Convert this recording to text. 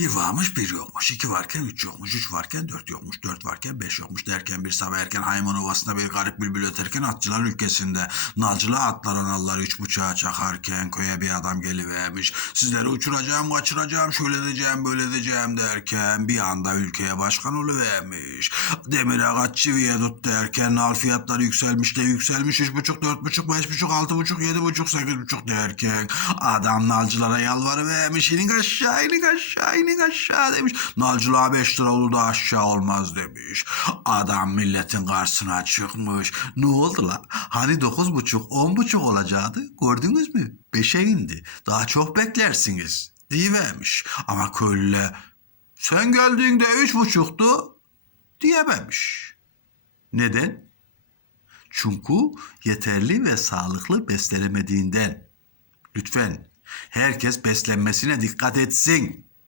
Bir varmış bir yokmuş. iki varken üç yokmuş. Üç varken dört yokmuş. Dört varken beş yokmuş derken bir sabah erken Hayman Ovası'nda bir garip bülbül öterken atçılar ülkesinde. Nalcılı atların nalları üç buçuğa çakarken köye bir adam gelivermiş. Sizleri uçuracağım, kaçıracağım, şöyle edeceğim, böyle edeceğim derken bir anda ülkeye başkan oluvermiş. Demire kaç çiviye tut derken nal fiyatları yükselmiş de yükselmiş. Üç buçuk, dört buçuk, beş buçuk, altı buçuk, yedi buçuk, sekiz buçuk derken adam nalcılara yalvarıvermiş. İnin aşağı, inin aşağı, inin aşağı demiş. Nalcılığa beş lira olur da aşağı olmaz demiş. Adam milletin karşısına çıkmış. Ne oldu la? Hani dokuz buçuk, on buçuk olacaktı. Gördünüz mü? Beşe indi. Daha çok beklersiniz. Diyivermiş. Ama köylüler sen geldiğinde üç buçuktu diyememiş. Neden? Çünkü yeterli ve sağlıklı beslenemediğinden. Lütfen herkes beslenmesine dikkat etsin.